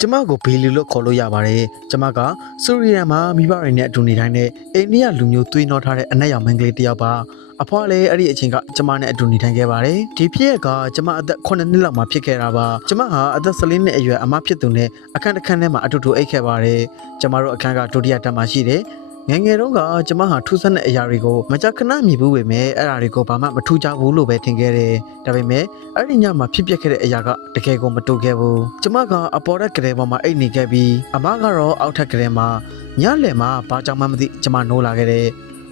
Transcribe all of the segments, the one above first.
ကျမကိုဘေလီလို့ခေါ်လို့ရပါတယ်ကျမကဆူရီယန်မှာမိဘတွေနဲ့အတူနေတိုင်းနဲ့အိန္ဒိယလူမျိုးသွေးနှောထားတဲ့အနက်ရောင်မင်းကလေးတစ်ယောက်ပါအဖွားလည်းအဲ့ဒီအချိန်ကကျမနဲ့အတူနေထိုင်ခဲ့ပါတယ်ဒီဖြစ်ရက်ကကျမအသက်9နှစ်လောက်မှဖြစ်ခဲ့တာပါကျမဟာအသက်14နှစ်အရွယ်အမဖြစ်သူနဲ့အခန်းတစ်ခန်းထဲမှာအတူတူအိတ်ခဲ့ပါတယ်ကျမတို့အခန်းကဒုတိယတက်မှာရှိတယ် ငယ်ငယ်တုန်းကကျမဟာထူးဆန်းတဲ့အရာတွေကိုမကြခဏမြည်ဘူးပေမဲ့အဲ့ဒါတွေကိုဘာမှမထူးခြားဘူးလို့ပဲထင်ခဲ့တယ်ဒါပေမဲ့အဲ့ဒီညမှာဖြစ်ပျက်ခဲ့တဲ့အရာကတကယ်ကိုမတူခဲ့ဘူးကျမကအပေါ်တဲ့ကလေးပေါ်မှာအိတ်နေခဲ့ပြီးအမကတော့အောက်ထက်ကလေးမှာညလယ်မှာဘာကြောင့်မှမသိကျမနိုးလာခဲ့တယ်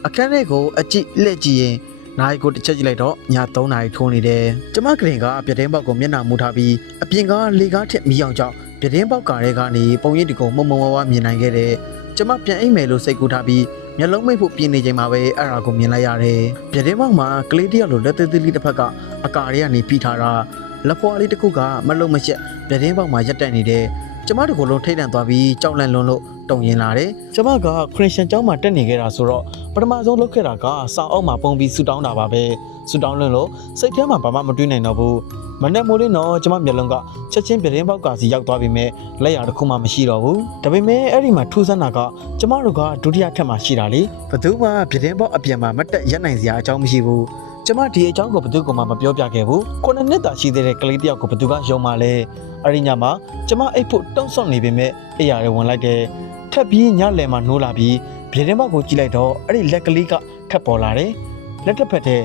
အခန်းထဲကိုအကြည့်လက်ကြည့်ရင်နိုင်ကိုတစ်ချက်ကြည့်လိုက်တော့ည3နာရီထိုးနေတယ်ကျမကရင်ကပြတင်းပေါက်ကိုမျက်နှာမူထားပြီးအပြင်ကလေကားထက်မီးအောင်ကြောင့်ပြတင်းပေါက်ကားထဲကနေပုံရိပ်တကုံမုံမုံဝါးဝါမြင်နိုင်ခဲ့တ ယ်ကျမပြန်အိမ်မယ်လို့စိတ်ကူးထားပြီးမျက်လုံးမိတ်ဖို့ပြင်နေချိန်မှာပဲအဲ့ဒါကိုမြင်လိုက်ရတယ်။ပြတင်းပေါက်မှာကလေးတစ်ယောက်လိုလက်သေးသေးလေးတစ်ဖက်ကအကာတွေကနေပြီးထားတာလက်ဖွာလေးတစ်ခုကမလုံးမချက်ပြတင်းပေါက်မှာရက်တက်နေတယ်။ကျမတို့ကလုံးထိတ်တန့်သွားပြီးကြောက်လန့်လွန်းလို့တုံရင်လာတယ်။ကျမကခရစ်ယာန်ကျောင်းမှာတက်နေခဲ့တာဆိုတော့ပထမဆုံးလုပ်ခဲ့တာကစာအုပ်မှာပုံပြီးဆူတောင်းတာပါပဲ။ဆူတောင်းလွန်းလို့စိတ်ထဲမှာဘာမှမတွေးနိုင်တော့ဘူး။ မနဲ့မိုးလေးတော့ကျမမျက်လုံးကချက်ချင်းပြတင်းပေါက်ကစီရောက်သွားပြီမဲ့လက်ရတစ်ခုမှမရှိတော့ဘူး။ဒါပေမဲ့အဲ့ဒီမှာထူးဆန်းတာကကျမတို့ကဒုတိယထပ်မှာရှိတာလေ။ဘသူမှပြတင်းပေါက်အပြင်မှာမတက်ရက်နိုင်စရာအကြောင်းမရှိဘူး။ကျမဒီအကြောင်းကိုဘသူကမှမပြောပြခဲ့ဘူး။ခုနှစ်နှစ်သာရှိသေးတဲ့ကလေးတစ်ယောက်ကိုဘသူကယုံမှလဲ။အဲ့ဒီညမှာကျမအိတ်ဖို့တုံ့ဆော့နေပေမဲ့အိယာတွေဝင်လိုက်တယ်။ထပ်ပြီးညလယ်မှာနိုးလာပြီးပြတင်းပေါက်ကိုကြည့်လိုက်တော့အဲ့ဒီလက်ကလေးကထပ်ပေါ်လာတယ်။လက်တစ်ဖက်ထဲ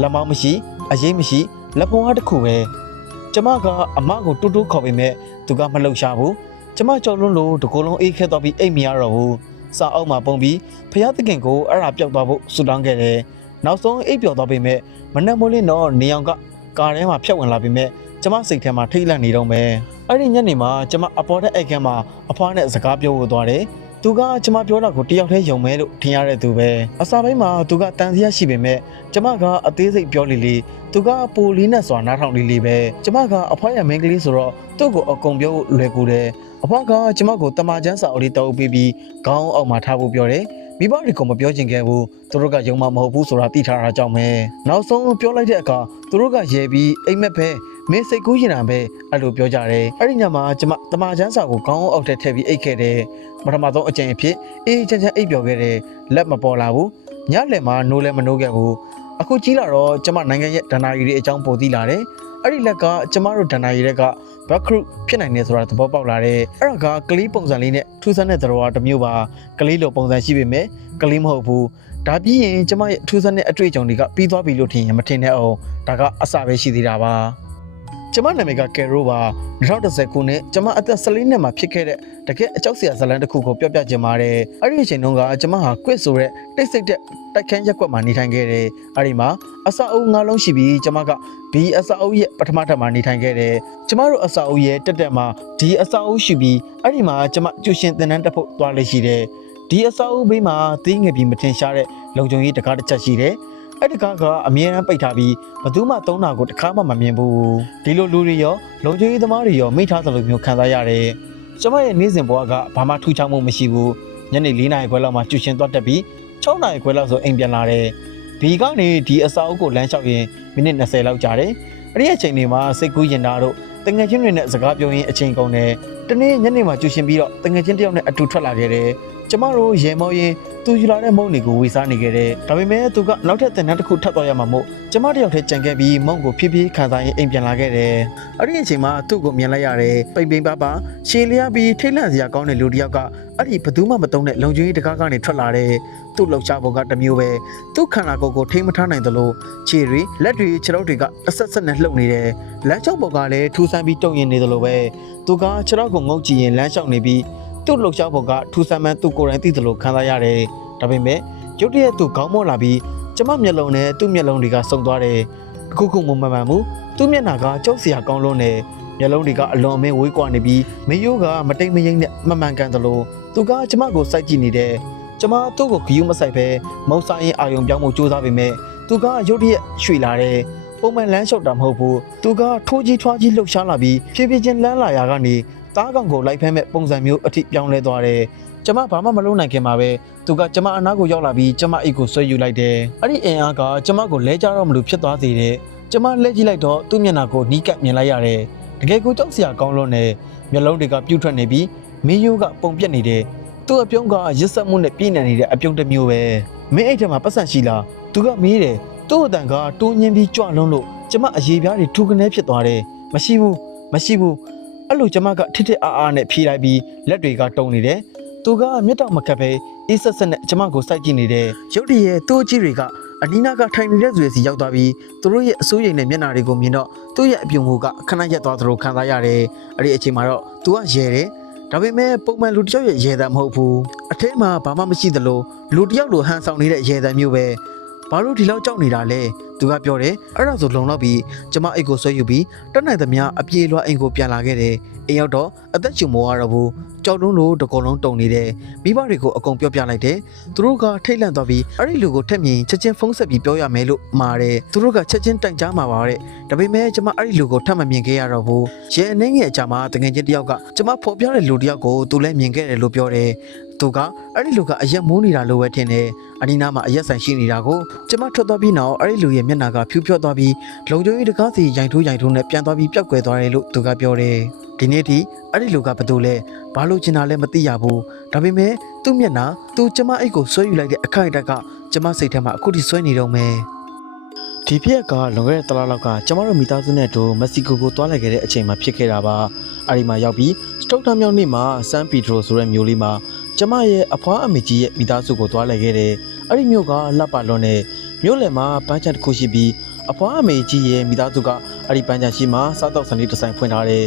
လက်မောင်းမရှိအရေးမရှိ လက်ပုံးအားတစ်ခုပဲ။ကျမကအမကိုတူတူခေါ်ပေမဲ့သူကမလှုပ်ရှားဘူး။ကျမကြောက်လွန်းလို့တကိုယ်လုံးအေးခဲသွားပြီးအိတ်မရတော့ဘူး။စာအုပ်မှာပုံပြီးဖျားသခင်ကိုအဲ့ဒါပျောက်သွားဖို့ဆူတောင်းခဲ့တယ်။နောက်ဆုံးအိတ်ပျော်သွားပေမဲ့မနှက်မိုးလင်းတော့နေအောင်ကကားထဲမှာဖြတ်ဝင်လာပေမဲ့ကျမစိတ်ထဲမှာထိတ်လန့်နေတော့မယ်။အဲ့ဒီညနေမှာကျမအပေါ်တဲ့အိတ်ခန်းမှာအဖွားနဲ့စကားပြောဖို့သွားတယ်။ သူကကျမပြောတာကိုတယောက်တည်းယုံမဲလို့ထင်ရတဲ့သူပဲအစာပိုင်းမှာသူကတန်စရာရှိပေမဲ့ကျမကအသေးစိတ်ပြောလီလီသူကပိုလေးနဲ့စွာနားထောင်လီလီပဲကျမကအဖွားရမင်းကလေးဆိုတော့သူ့ကိုအကုန်ပြောဖို့လွယ်ကူတယ်အဖွားကကျမကိုတမချန်းစာအုပ်လေးတောက်ပေးပြီးခေါင်းအောက်မှာထားဖို့ပြောတယ်မိဘတွေကမပြောချင်ခဲ့ဘူးသူတို့ကယုံမှမဟုတ်ဘူးဆိုတာသိထားတာကြောင့်ပဲနောက်ဆုံးပြောလိုက်တဲ့အခါသူတို့ကရဲပြီးအိမ်မက်ပဲ မင်းစိတ်ကူးရင်တာပဲအဲ့လိုပြောကြတယ်အဲ့ဒီညမှာကျမတမချန်းစာကိုခေါင်းအောက်ထဲထည့်ပြီးအိတ်ခဲ့တယ်ပထမဆုံးအကြိမ်အဖြစ်အေးချမ်းချမ်းအိတ်ပြော်ခဲ့တယ်လက်မပေါ်လာဘူးညလယ်မှာနိုးလဲမနိုးခဲ့ဘူးအခုကြီးလာတော့ကျမနိုင်ငံရဲ့ဒဏ္ဍာရီတွေအကြောင်းပိုသိလာတယ်အဲ့ဒီလက်ကကျမတို့ဒဏ္ဍာရီတွေကဘက်ခရုဖြစ်နိုင်နေဆိုတာသဘောပေါက်လာတယ်အဲ့ဒါကကလေးပုံစံလေးနဲ့ထူးဆန်းတဲ့သတော်ဝါတစ်မျိုးပါကလေးလိုပုံစံရှိပေမဲ့ကလေးမဟုတ်ဘူးဒါပြီးရင်ကျမရဲ့ထူးဆန်းတဲ့အတွေ့အကြုံတွေကပြီးသွားပြီလို့ထင်ရင်မထင်နဲ့အောင်ဒါကအစပဲရှိသေးတာပါ ကျမနာမည်ကကယ်ရိုပါ2010ခုနှစ်ကျမအသက်14နှစ်မှာဖြစ်ခဲ့တဲ့တကယ်အကြောက်စရာဇာတ်လမ်းတစ်ခုကိုပြောပြချင်ပါတယ်အဲ့ဒီအချိန်တုန်းကကျမဟာ quit ဆိုတဲ့တိတ်ဆိတ်တဲ့တိုက်ခန်းရက်ကွက်မှာနေထိုင်ခဲ့တယ်အဲ့ဒီမှာအစာအုပ်ငါးလုံးရှိပြီးကျမကဒီအစာအုပ်ရဲ့ပထမထပ်မှာနေထိုင်ခဲ့တယ်ကျမတို့အစာအုပ်ရဲ့တက်တက်မှာဒီအစာအုပ်ရှိပြီးအဲ့ဒီမှာကျမကျူရှင်တင်တန်းတက်ဖို့သွားလေရှိတယ်ဒီအစာအုပ်ဘေးမှာသေးငယ်ပြီးမထင်ရှားတဲ့လုံခြုံရေးတကားတစ်ချက်ရှိတယ် အဲ့ဒီကားကအမြဲတမ်းပိတ်ထားပြီးဘယ်သူမှသုံးတာကိုတစ်ခါမှမမြင်ဘူးဒီလိုလူတွေရောလုံခြုံရေးသမားတွေရောမိထားသလိုမျိုးခံစားရတယ်ကျမရဲ့နေ့စဉ်ဘဝကဘာမှထူးခြားမှုမရှိဘူးညနေ၄နာရီခွဲလောက်မှကျူရှင်သွားတက်ပြီး6နာရီခွဲလောက်ဆိုအိမ်ပြန်လာတယ်ဒီကနေဒီအစာအုပ်ကိုလမ်းလျှောက်ရင်မိနစ်20လောက်ကြာတယ်အဲ့ဒီအချိန်တွေမှာစိတ်ကူးရင်တာတို့တငယ်ချင်းတွေနဲ့စကားပြောရင်းအချိန်ကုန်တယ်တနေ့ညနေမှာကျူရှင်ပြီးတော့တငယ်ချင်းတယောက်နဲ့အတူထွက်လာခဲ့တယ် ကျမတို့ရေမောရင်သူယူလာတဲ့မုံတွေကိုဝေစားနေခဲ့တယ်။ဒါပေမဲ့သူကနောက်ထပ်တင်တန်းတစ်ခုထပ်သွားရမှာမို့ကျမတယောက်တည်းကြံခဲ့ပြီးမုံကိုဖြည်းဖြည်းခံစားရင်အိမ်ပြန်လာခဲ့တယ်။အဲ့ဒီအချိန်မှာသူ့ကိုမြင်လိုက်ရတယ်။ပိန်ပိန်ပါပါရှည်လျားပြီးထိတ်လန့်စရာကောင်းတဲ့လူတစ်ယောက်ကအဲ့ဒီဘသူမှမတုံးတဲ့လုံကျွေးတကားကနေထွက်လာတဲ့သူ့လှောက်ချပုံကတစ်မျိုးပဲသူ့ခန္ဓာကိုယ်ကိုထိမ့်မထားနိုင်သလိုခြေတွေလက်တွေခြေထောက်တွေကတစ်ဆက်ဆက်နဲ့လှုပ်နေတယ်။လမ်းလျှောက်ပေါ်ကလည်းထူဆန်းပြီးတုံရင်နေသလိုပဲသူကခြေထောက်ကိုငုပ်ကြည့်ရင်လမ်းလျှောက်နေပြီး သူ့လှုပ်ရှားပုံကထူဆန်းမှန်းသူ့ကိုယ်တိုင်သိသလိုခံစားရတယ်။ဒါပေမဲ့ရုတ်တရက်သူခေါင်းမော့လာပြီးကျမမျက်လုံးနဲ့သူ့မျက်လုံးတွေကစုံသွားတယ်။အခုခုမှမမှန်ဘူး။သူ့မျက်နှာကကြောက်စရာကောင်းလို့နဲ့မျက်လုံးတွေကအလွန်အမင်းဝေးကွာနေပြီးမယိုးကမတိမ်မယိမ့်နဲ့မမှန်ကန်သလိုသူကကျမကိုစိုက်ကြည့်နေတယ်။ကျမသူ့ကိုဂယုမဆိုင်ပဲမုံဆိုင်ရင်အာယုံပြောင်းမှုစူးစမ်းပေမဲ့သူကရုတ်တရက်ရွှေ့လာတယ်။ပုံမှန်လမ်းလျှောက်တာမဟုတ်ဘူး။သူကထိုးကြီးထွားကြီးလှုပ်ရှားလာပြီးဖြည်းဖြည်းချင်းလမ်းလာရာကနေ တားကောင်ကိုလိုက်ဖဲမဲ့ပုံစံမျိုးအထိပြောင်းလဲသွားတယ်။ကျမဘာမှမလုပ်နိုင်ခင်မှာပဲသူကကျမအနားကိုရောက်လာပြီးကျမအိတ်ကိုဆွဲယူလိုက်တယ်။အဲ့ဒီအင်အားကကျမကိုလဲကြတော့မလို့ဖြစ်သွားစေတယ်။ကျမလဲကြည့်လိုက်တော့သူ့မျက်နှာကိုနီးကပ်မြင်လိုက်ရတယ်။တကယ်ကိုကြောက်စရာကောင်းလို့နဲ့မျက်လုံးတွေကပြုတ်ထွက်နေပြီးမင်းယိုးကပုံပြက်နေတယ်သူ့အပြုံးကရစ်ဆက်မှုနဲ့ပြည့်နေနေတဲ့အပြုံးတစ်မျိုးပဲမင်းအဲ့ထဲမှာပတ်စံရှိလားသူကမေးတယ်သူ့အတန်ကတွန်းညင်းပြီးကြွလုံးလို့ကျမအရေးပြားတွေထူကနေဖြစ်သွားတယ်မရှိဘူးမရှိဘူး အဲ့လိုကျမကထစ်ထစ်အားအားနဲ့ဖြေလိုက်ပြီးလက်တွေကတုံနေတယ်သူကမျက်တောင်မကပ်ပဲအေးဆက်ဆက်နဲ့ကျမကိုစိုက်ကြည့်နေတယ်ရုတ်တရက်သူ့အကြည့်တွေကအနီးနားကထိုင်နေတဲ့သူတွေစီရောက်သွားပြီးသူတို့ရဲ့အစိုးရိမ်တဲ့မျက်နှာတွေကိုမြင်တော့သူ့ရဲ့အပြုံကိုကခဏရက်သွားသလိုခံစားရတယ်အဲ့ဒီအချိန်မှာတော့သူကရဲတယ်ဒါပေမဲ့ပုံမှန်လူတစ်ယောက်ရဲ့ရဲတံမဟုတ်ဘူးအထက်မှာဘာမှမရှိသလိုလူတစ်ယောက်လိုဟန်ဆောင်နေတဲ့ရဲတံမျိုးပဲ ဘာလို့ဒီလောက်ကြောက်နေတာလဲသူကပြောတယ်အဲ့ဒါဆိုလုံလောက်ပြီးကျမအိတ်ကိုဆွဲယူပြီးတက်နိုင်သမျှအပြေလွှာအိမ်ကိုပြန်လာခဲ့တယ်အိမ်ရောက်တော့အသက်ချူမောရတော့ဘူးကြောက်တုံးလို့တကောလုံးတုံနေတယ်မိဘတွေကိုအကုန်ပြောပြလိုက်တယ်သူတို့ကထိတ်လန့်သွားပြီးအဲ့ဒီလူကိုထက်မြင်ချက်ချင်းဖုန်းဆက်ပြီးပြောရမယ်လို့မှာတယ်သူတို့ကချက်ချင်းတိုင်ကြားမှာပါတဲ့ဒါပေမဲ့ကျမအဲ့ဒီလူကိုထပ်မမြင်ခဲ့ရတော့ဘူးရဲအနေငယ်အကြမှာတငယ်ချင်းတယောက်ကကျမဖော်ပြတဲ့လူတယောက်ကိုသူလည်းမြင်ခဲ့တယ်လို့ပြောတယ် သူကအဲ့ဒီလူကအရက်မိုးနေတာလို့ပဲထင်တယ်အနီးနားမှာအရက်ဆိုင်ရှိနေတာကိုကျမထွက်သွားပြီးနောက်အဲ့ဒီလူရဲ့မျက်နှာကဖြူဖြော့သွားပြီးလုံကျုံရေးတကားစီရိုင်ထိုးရိုင်ထိုးနဲ့ပြန်သွားပြီးပျောက်ကွယ်သွားတယ်လို့သူကပြောတယ်ဒီနေ့ထိအဲ့ဒီလူကဘယ်သူလဲဘာလို့ကျင်တာလဲမသိရဘူးဒါပေမဲ့သူ့မျက်နှာသူကျမအိတ်ကိုဆွဲယူလိုက်တဲ့အခိုက်အတက်ကကျမစိတ်ထဲမှာအခုထိဆွဲနေတော့မယ်ဒီပြက်ကလွန်ခဲ့တဲ့တလားလောက်ကကျမတို့မိသားစုနဲ့အတူမက္ကဆီကိုကိုသွားလိုက်ခဲ့တဲ့အချိန်မှာဖြစ်ခဲ့တာပါအဲဒီမှာရောက်ပြီးစတုတ်တာမြောက်နေ့မှာဆန်ပီဒရိုဆိုတဲ့မြို့လေးမှာ ကျမရဲ့အဖွားအမေကြီးရဲ့မိသားစုကိုသွားလိုက်ခဲ့တယ်အဲ့ဒီမြို့ကလှပလွန်နဲ့မြို့လယ်မှာပန်းချံတစ်ခုရှိပြီးအဖွားအမေကြီးရဲ့မိသားစုကအဲ့ဒီပန်းချံရှိမှာစားတော့စံလေးတစ်ဆိုင်ဖွင့်ထားတယ်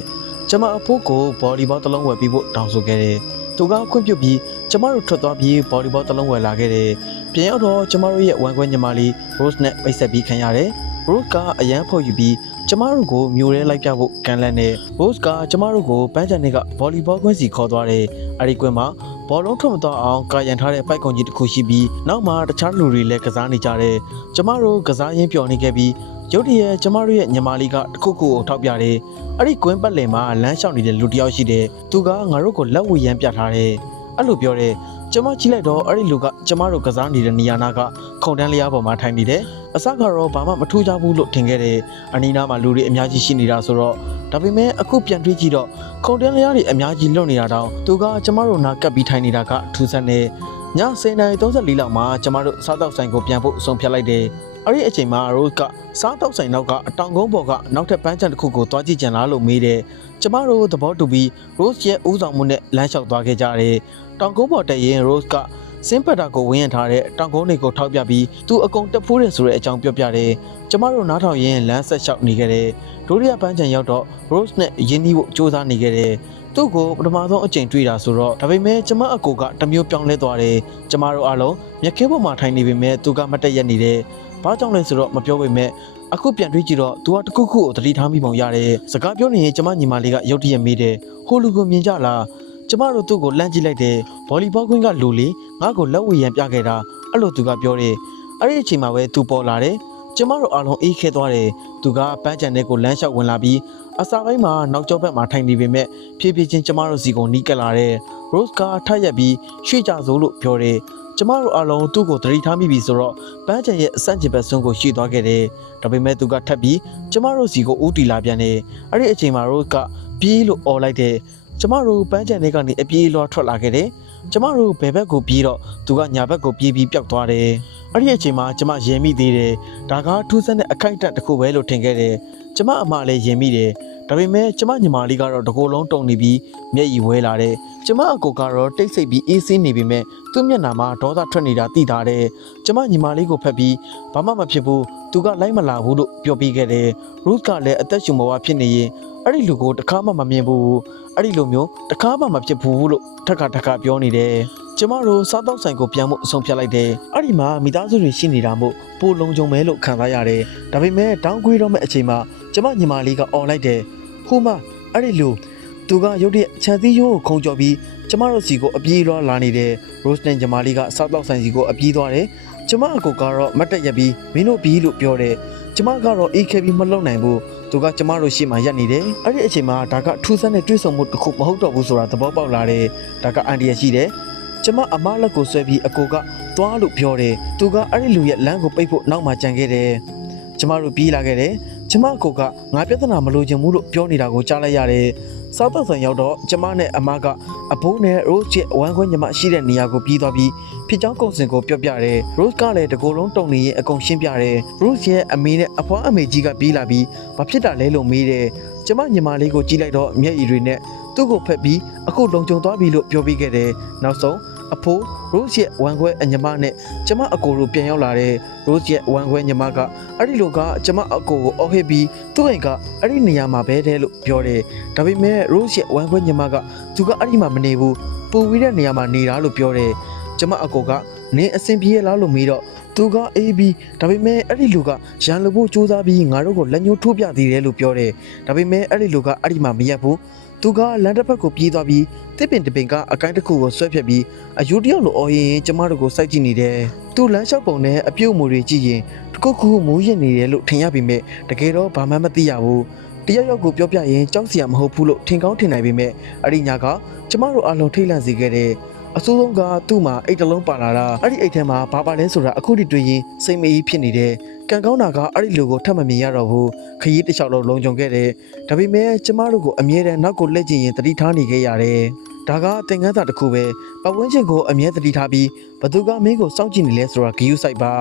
ကျမအဖိုးကိုဘော်လီဘောတစ်လုံးဝယ်ပြီးဖို့တောင်းဆိုခဲ့တယ်သူကခွင့်ပြုပြီးကျမတို့ထွက်သွားပြီးဘော်လီဘောတစ်လုံးဝယ်လာခဲ့တယ်ပြန်ရောက်တော့ကျမတို့ရဲ့ဝမ်ခွဲညီမလေး Rose နဲ့မိတ်ဆက်ပြီးခံရတယ် Rose ကအရန်ဖော်ယူပြီးကျမတို့ကိုမျိုးရဲလိုက်ပြဖို့ကန်လန့်နေ Rose ကကျမတို့ကိုပန်းချံတွေကဘော်လီဘောကွင်းစီခေါ်သွားတယ်အဲ့ဒီကွင်းမှာ ဘောလုံးထွက်မသွားအောင်ကာရန်ထားတဲ့ပိုက်ကွန်ကြီးတစ်ခုရှိပြီးနောက်မှာတခြားလူတွေလည်းကစားနေကြတယ်ကျမတို့ကစားရင်းပျော်နေခဲ့ပြီးရုတ်တရက်ကျမတို့ရဲ့ညီမလေးကတစ်ခုခုကိုထောက်ပြတယ်အဲ့ဒီကွင်းပတ်လည်မှာလမ်းလျှောက်နေတဲ့လူတစ်ယောက်ရှိတယ်သူကငါတို့ကိုလက်ဝှေရမ်းပြထားတယ် အဲ့လိုပြောတယ်ကျမကြည့်လိုက်တော့အဲ့ဒီလူကကျမတို့ကစားနေတဲ့နေရာနာကခုံတန်းလျားပေါ်မှာထိုင်နေတယ်အစကတော့ဘာမှမထူးခြားဘူးလို့ထင်ခဲ့တယ်အနီးနားမှာလူတွေအများကြီးရှိနေတာဆိုတော့ဒါပေမဲ့အခုပြန်တွေးကြည့်တော့ခုံတန်းလျားတွေအများကြီးလွတ်နေတာတောင်သူကကျမတို့နာကပ်ပြီးထိုင်နေတာကထူးဆန်းနေည10:34လောက်မှာကျမတို့စားတော့ဆိုင်ကိုပြန်ဖို့ဆုံးဖြတ်လိုက်တယ်အဲ့ဒီအချိန်မှာ Rose ကစားတော့ဆိုင်နောက်ကအတောင်ကုန်းပေါ်ကနောက်ထပ်ပန်းချံတစ်ခုကိုတွားကြည့်ကြလားလို့မေးတယ်ကျမတို့သဘောတူပြီး Rose ရဲ့ဦးဆောင်မှုနဲ့လမ်းလျှောက်သွားခဲ့ကြတယ် တောင်ကုန်းပေါ်တက်ရင် Rose ကစင်ပတ်တာကိုဝင်းရထားတဲ့တောင်ကုန်းတွေကိုထောက်ပြပြီးသူအကုန်တက်ဖိုးတယ်ဆိုတဲ့အကြောင်းပြောပြတယ်ကျမတို့နားထောင်ရင်းလမ်းဆက်လျှောက်နေခဲ့တယ်ဒုတိယပန်းချံရောက်တော့ Rose နဲ့ရင်းနှီးဖို့စူးစမ်းနေခဲ့တယ်သူ့ကိုပထမဆုံးအကြိမ်တွေ့တာဆိုတော့ဒါပေမဲ့ကျမအကိုကတစ်မျိုးပြောင်းလဲသွားတယ်ကျမတို့အားလုံးမျက်ခဲပေါ်မှာထိုင်နေပေမဲ့သူကမတက်ရက်နေတယ်ဘာကြောင့်လဲဆိုတော့မပြောပေမဲ့အခုပြန်တွေးကြည့်တော့ तू ကတခုခုကိုသတိထားမိပုံရတယ်စကားပြောနေရင်ကျမညီမလေးကရုတ်တရက်မေးတယ်ဟိုလူကိုမြင်ကြလား ကျမတို့သူ့ကိုလှမ်းကြည့်လိုက်တယ်ဗော်လီဘောကွင်းကလူလေငါ့ကိုလက်ဝေရန်ပြခဲ့တာအဲ့လိုသူကပြောတယ်အဲ့ဒီအချိန်မှာပဲသူပေါ်လာတယ်ကျမတို့အားလုံးအေးခဲသွားတယ်သူကပန်းချန်တဲ့ကိုလမ်းလျှောက်ဝင်လာပြီးအစာပိုင်းမှာနောက်ကျောဘက်မှာထိုင်နေပေမဲ့ဖြည်းဖြည်းချင်းကျမတို့စီကိုနီးကပ်လာတယ် Rose ကထပ်ရက်ပြီးရွှေ့ကြစိုးလို့ပြောတယ်ကျမတို့အားလုံးသူ့ကိုသတိထားမိပြီဆိုတော့ပန်းချန်ရဲ့အဆန့်ကျင်ဘက်ဆွန်းကိုရှေ့သွားခဲ့တယ်ဒါပေမဲ့သူကထပ်ပြီးကျမတို့စီကိုဦးတီလာပြန်တယ်အဲ့ဒီအချိန်မှာ Rose ကပြေးလို့អော်လိုက်တယ် ကျမတို့ပန်းချန်တွေကနေအပြေးလွှာထွက်လာခဲ့တယ်ကျမတို့ဘယ်ဘက်ကိုပြေးတော့သူကညာဘက်ကိုပြေးပြီးပျောက်သွားတယ်အဲ့ဒီအချိန်မှာကျမရင်မိသေးတယ်ဒါကထူးဆန်းတဲ့အခိုက်အတန့်တစ်ခုပဲလို့ထင်ခဲ့တယ်ကျမအမလည်းရင်မိတယ်ဒါပေမဲ့ကျမညီမလေးကတော့တကိုယ်လုံးတုံနေပြီးမျက်ရည်ဝဲလာတယ်ကျမအကိုကတော့တိတ်ဆိတ်ပြီးအေးဆေးနေပေမဲ့သူ့မျက်နှာမှာဒေါသထွက်နေတာသိထားတယ်ကျမညီမလေးကိုဖက်ပြီးဘာမှမဖြစ်ဘူးသူကလိုက်မလာဘူးလို့ပြောပြခဲ့တယ်ရုစ်ကလည်းအသက်ရှူမဝါဖြစ်နေရင် အဲ့ဒီလူကိုတခါမှမမြင်ဘူးအဲ့ဒီလိုမျိုးတခါမှမဖြစ်ဘူးလို့ထက်ခါထက်ခါပြောနေတယ်ကျမတို့စားတော့ဆိုင်ကိုပြန်ဖို့အဆုံးဖြတ်လိုက်တယ်အဲ့ဒီမှာမိသားစုတွေရှိနေတာမို့ပိုလုံခြုံမဲလို့ခံစားရတယ်ဒါပေမဲ့တောင်းကွေးတော့မဲ့အချိန်မှာကျမညီမလေးကអော်လိုက်တယ်ဟိုမှာအဲ့ဒီလူသူကရုတ်တရက်ခြံစည်းရိုးကိုခုံကျော်ပြီးကျမတို့စီကိုအပြေးလွှားလာနေတယ်ရိုစ်နဲ့ညီမလေးကစားတော့ဆိုင်စီကိုအပြေးသွားတယ်ကျမအကိုကတော့မတ်တက်ရက်ပြီးမင်းတို့ပြီးလို့ပြောတယ်ကျမကတော့အေးခဲပြီးမလုံနိုင်ဘူး သူကကျမတို့ရှေ့မှာရက်နေတယ်အဲ့ဒီအချိန်မှာဒါကထူးဆန်းတဲ့တွေးဆုံမှုတစ်ခုမဟုတ်တော့ဘူးဆိုတာသဘောပေါက်လာတယ်ဒါကအန်ဒီရရှိတယ်ကျမအမလက်ကိုဆွဲပြီးအကိုကသွားလို့ပြောတယ်သူကအဲ့ဒီလူရဲ့လမ်းကိုပိတ်ဖို့နောက်မှကြံခဲ့တယ်ကျမတို့ပြေးလာခဲ့တယ်ကျမအကိုကငါပြဿနာမလိုချင်ဘူးလို့ပြောနေတာကိုကြားလိုက်ရတယ် စားတော့ဆိုင်ရောက်တော့ကျမနဲ့အမကအဘိုးနဲ့ Rose ရဲ့ဝမ်းခွဲညီမရှိတဲ့နေရာကိုပြေးသွားပြီးဖြစ်ချောင်းကုံစင်ကိုပြောပြတယ် Rose ကလည်းတကိုယ်လုံးတုံနေရင်အကုန်ရှင်းပြတယ် Rose ရဲ့အမေနဲ့အဖွားအမေကြီးကပြေးလာပြီးဘာဖြစ်တာလဲလို့မေးတယ်ကျမညီမလေးကိုကြည့်လိုက်တော့မျက်ရည်တွေနဲ့သူ့ကိုဖက်ပြီးအခုလုံခြုံသွားပြီလို့ပြောပြီးခဲ့တယ်နောက်ဆုံး အဖိုး Rose ရဲ့ဝမ်းခွဲအညီမနဲ့ကျမအကိုတို့ပြန်ရောက်လာတဲ့ Rose ရဲ့ဝမ်းခွဲညီမကအဲ့ဒီလိုကကျမအကိုကိုအော်ဟစ်ပြီးသူ့အိမ်ကအဲ့ဒီနေရာမှာပဲတဲ့လို့ပြောတယ်ဒါပေမဲ့ Rose ရဲ့ဝမ်းခွဲညီမကသူကအဲ့ဒီမှာမနေဘူးပူဝီးတဲ့နေရာမှာနေတာလို့ပြောတယ်ကျမအကိုကနင်းအဆင်ပြေလားလို့မေးတော့သူကအေးပြီးဒါပေမဲ့အဲ့ဒီလူကရန်လို့ဖို့စူးစမ်းပြီးငါတို့ကိုလက်ညှိုးထိုးပြသေးတယ်လို့ပြောတယ်ဒါပေမဲ့အဲ့ဒီလူကအဲ့ဒီမှာမရက်ဘူး သူကလမ်းတစ်ဖက်ကိုပြေးသွားပြီးတစ်ပင်တစ်ပင်ကအကိုင်းတစ်ခုကိုဆွဲဖြတ်ပြီးအယူတယောက်လိုအော်ရင်ကျမတို့ကိုစိုက်ကြည့်နေတယ်သူလမ်းလျှောက်ပုံနဲ့အပြုတ်အမူတွေကြည့်ရင်တခုခုမိုးရင်နေတယ်လို့ထင်ရပေမဲ့တကယ်တော့ဘာမှမသိရဘူးတယောက်ယောက်ကိုပြောပြရင်ကြောက်စရာမဟုတ်ဘူးလို့ထင်ကောင်းထင်နိုင်ပေမဲ့အဲ့ဒီညကကျမတို့အလုံးထိတ်လန့်စေခဲ့တယ်အဆိုးဆုံးကသူ့မှာအိတ်တစ်လုံးပါလာတာအဲ့ဒီအိတ်ထဲမှာဘာပါလဲဆိုတာအခုထိတွေ့ရင်စိတ်မအေးဖြစ်နေတယ် ကံကောင်းတာကအဲ့ဒီလူကိုထပ်မမြင်ရတော့ဘူးခရီးတစ်လျှောက်လုံးလုံခြုံခဲ့တယ်ဒါပေမဲ့ကျမတို့ကိုအမြဲတမ်းနောက်ကိုလှည့်ကြည့်ရင်တတိထားနေခဲ့ရတယ်ဒါကသင်ခန်းစာတစ်ခုပဲပတ်ဝန်းကျင်ကိုအမြဲတတိထားပြီးဘသူကမင်းကိုစောင့်ကြည့်နေလဲဆိုတာဂယုစိုက်ပါ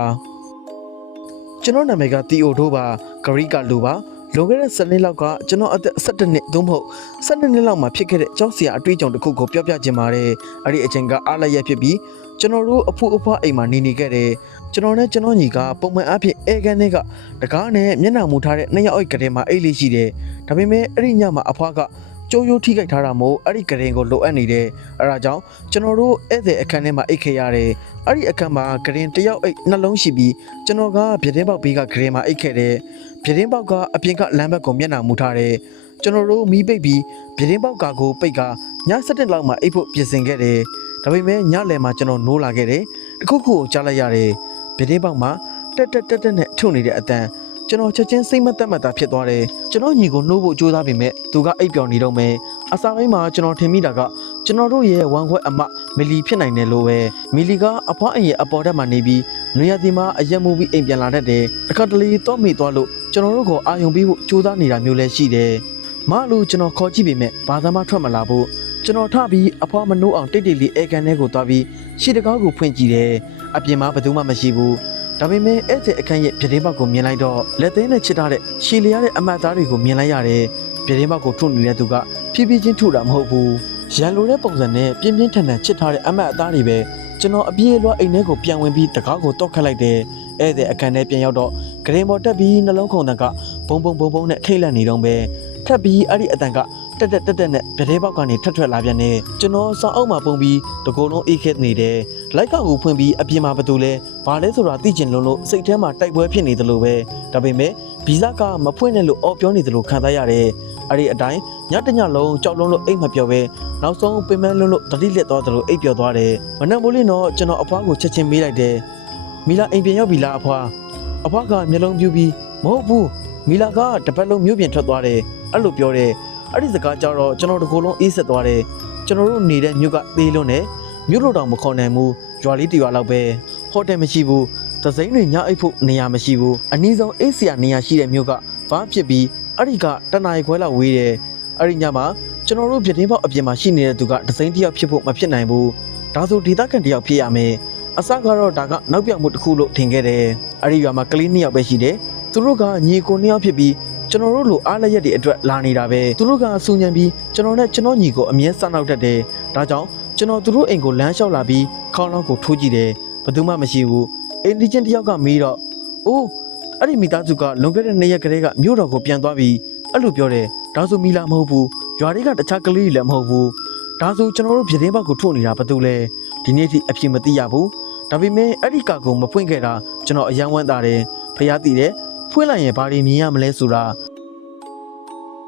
ကျွန်တော်နာမည်ကတီအိုဒိုပါဂရိကလူပါလွန်ခဲ့တဲ့7နှစ်လောက်ကကျွန်တော်အသက်17နှစ်သို့မဟုတ်12နှစ်လောက်မှာဖြစ်ခဲ့တဲ့ကြောက်စရာအတွေ့အကြုံတစ်ခုကိုပြောပြချင်ပါတယ်အဲ့ဒီအချိန်ကအားလျက်ဖြစ်ပြီး ကျွန်တော်တို့အဖိုးအဖွားအိမ်မှာနေနေခဲ့တယ်ကျွန်တော်နဲ့ကျွန်တော်ညီကပုံမှန်အဖြစ်အဲကန်တွေကတကားနဲ့မျက်နှာမူထားတဲ့နှစ်ယောက်အိတ်ကလေးမှာအိတ်လေးရှိတယ်ဒါပေမဲ့အဲ့ဒီညမှာအဖွားကကျိုးရိုးထိခိုက်ထားတာမို့အဲ့ဒီကရင်ကိုလိုအပ်နေတယ်အဲဒါကြောင့်ကျွန်တော်တို့ဧည့်သည်အခန်းထဲမှာအိတ်ခဲ့ရတယ်အဲ့ဒီအခန်းမှာကရင်တစ်ယောက်အိတ်နှလုံးရှိပြီးကျွန်တော်ကပြတင်းပေါက်ဘေးကကရင်မှာအိတ်ခဲ့တယ်ပြတင်းပေါက်ကအပြင်ကလမ်းဘက်ကိုမျက်နှာမူထားတယ်ကျွန်တော်တို့မီးပိတ်ပြီးပြတင်းပေါက်ကကိုပိတ်ကည7လောက်မှာအိတ်ဖို့ပြင်ဆင်ခဲ့တယ် ဒါပေမဲ့ညလယ်မှာကျွန်တော်နိုးလာခဲ့တယ်တခုခုကိုကြားလိုက်ရတယ်ပြတင်းပေါက်မှာတက်တက်တက်တက်နဲ့ထုံနေတဲ့အတန်ကျွန်တော်ချက်ချင်းစိတ်မသက်မသာဖြစ်သွားတယ်ကျွန်တော်ညီကိုနှိုးဖို့ကြိုးစားပေမဲ့သူကအိပ်ပျော်နေတော့မယ်အစာပိုင်းမှာကျွန်တော်ထင်မိတာကကျွန်တော်တို့ရဲ့ဝမ်ခွဲအမမီလီဖြစ်နိုင်တယ်လို့ပဲမီလီကအဖွားအရင်အပေါ်တက်မှာနေပြီးနေရာဒီမှာအရက်မှုပြီးအိမ်ပြန်လာတတ်တယ်တစ်ခါတလေတော့မိသွားလို့ကျွန်တော်တို့ကိုအာယုံပြီးဖို့ကြိုးစားနေတာမျိုးလည်းရှိတယ်မလို့ကျွန်တော်ခေါ်ကြည့်ပေမဲ့ဘာသာမှထွက်မလာဘူး ကျွန်တော်ထပြီးအဖွားမနိုးအောင်တိတ်တိတ်လေးအဲကန်ထဲကိုသွားပြီးရှီတကောက်ကိုဖွင့်ကြည့်တယ်အပြင်မှာဘယ်သူမှမရှိဘူးဒါပေမဲ့အဲ့ဒီအခန်းရဲ့ပြတင်းပေါက်ကိုမြင်လိုက်တော့လက်သေးနဲ့ချစ်ထားတဲ့ရှီလျားတဲ့အမတ်သားတွေကိုမြင်လိုက်ရတယ်ပြတင်းပေါက်ကိုထုတ်နေတဲ့သူကဖြည်းဖြည်းချင်းထုတ်တာမဟုတ်ဘူးရန်လိုတဲ့ပုံစံနဲ့ပြင်းပြင်းထန်ထန်ချစ်ထားတဲ့အမတ်အသားတွေပဲကျွန်တော်အပြေးလွှားအိမ်ထဲကိုပြန်ဝင်ပြီးတကားကိုတောက်ခတ်လိုက်တယ်အဲ့ဒီအခန်းထဲပြန်ရောက်တော့ဂရင်ပေါ်တက်ပြီးနှလုံးခုန်တန်ကဘုံဘုံဘုံဘုံနဲ့ထိတ်လန့်နေတော့ပဲထပ်ပြီးအဲ့ဒီအတန်က တက်တက်တက်တက်နဲ့ပြတင်းပေါက်ကနေထွက်ထွက်လာပြန်နေကျွန်တော်စောင်းအောက်မှာပုံပြီးတကိုယ်လုံးအေးခက်နေတယ်လိုက်ကောက်ကိုဖွင့်ပြီးအပြင်မှာဘာလို့လဲဘာလဲဆိုတာသိကျင်လုံးလို့စိတ်ထဲမှာတိုက်ပွဲဖြစ်နေသလိုပဲဒါပေမဲ့ဗီဇကမဖွင့်နဲ့လို့အော်ပြောနေသလိုခံစားရတယ်အဲ့ဒီအတိုင်းညတညလုံးကြောက်လုံးလို့အိတ်မပြောပဲနောက်ဆုံးပင်မလုံးလို့တတိလက်သွားသလိုအိတ်ပြောသွားတယ်မနက်မိုးလင်းတော့ကျွန်တော်အဖွားကိုချက်ချင်းမေးလိုက်တယ်မီလာအိမ်ပြန်ရောက်ပြီလားအဖွားအဖွားကမျက်လုံးပြူပြီးမဟုတ်ဘူးမီလာကတပတ်လုံးမြို့ပြင်ထွက်သွားတယ်အဲ့လိုပြောတယ် အဲ့ဒီစကားကြောတော့ကျွန်တော်တကူလုံးအေးဆက်သွားတယ်ကျွန်တော်တို့နေတဲ့မြို့ကသေးလွန်းတယ်မြို့လို့တောင်မခေါ်နိုင်ဘူးရွာလေးတရွာလောက်ပဲဟိုတယ်မရှိဘူးသစိမ်းတွေညအိတ်ဖို့နေရာမရှိဘူးအနည်းဆုံးအေးစရာနေရာရှိတဲ့မြို့ကဘာဖြစ်ပြီးအဲ့ဒီကတနင်္လာခွဲလောက်ဝေးတယ်အဲ့ဒီညမှာကျွန်တော်တို့ပြတင်းပေါက်အပြင်မှာရှိနေတဲ့သူကသစိမ်းတစ်ယောက်ဖြစ်ဖို့မဖြစ်နိုင်ဘူးဒါဆိုဒေသခံတစ်ယောက်ဖြစ်ရမယ်အစကတော့ဒါကနောက်ပြောင်မှုတစ်ခုလို့ထင်ခဲ့တယ်အဲ့ဒီရွာမှာကလေးနှစ်ယောက်ပဲရှိတယ်သူတို့ကညီကိုနှစ်ယောက်ဖြစ်ပြီး ကျွန်တော်တို့လိုအားလက်ရက်တွေအတွက်လာနေတာပဲသူတို့ကစူညံပြီးကျွန်တော်နဲ့ကျွန်တော်ညီကိုအမြဲစနောက်တတ်တယ်ဒါကြောင့်ကျွန်တော်သူတို့အိမ်ကိုလမ်းလျှောက်လာပြီးခေါင်းလောင်းကိုထိုးကြည့်တယ်ဘယ်သူမှမရှိဘူးအိန္ဒိချင်းတယောက်ကမေးတော့အိုးအဲ့ဒီမိသားစုကလွန်ခဲ့တဲ့နှစ်ရက်ကလေးကမြို့တော်ကိုပြန်သွားပြီးအဲ့လိုပြောတယ်ဒါဆိုမီလာမဟုတ်ဘူးရွာတွေကတခြားကလေးတွေလည်းမဟုတ်ဘူးဒါဆိုကျွန်တော်တို့ပြည်သေးဘက်ကိုထုတ်နေတာဘာတူလဲဒီနေ့ထိအပြည့်မသိရဘူးဒါပေမဲ့အဲ့ဒီကာကိုမဖွင့်ခဲ့တာကျွန်တော်အယံဝမ်းသာတယ်ဖျားတည်တယ် ဖွင့်လိုက်ရင်ဘာတွေမြင်ရမလဲဆိုတာ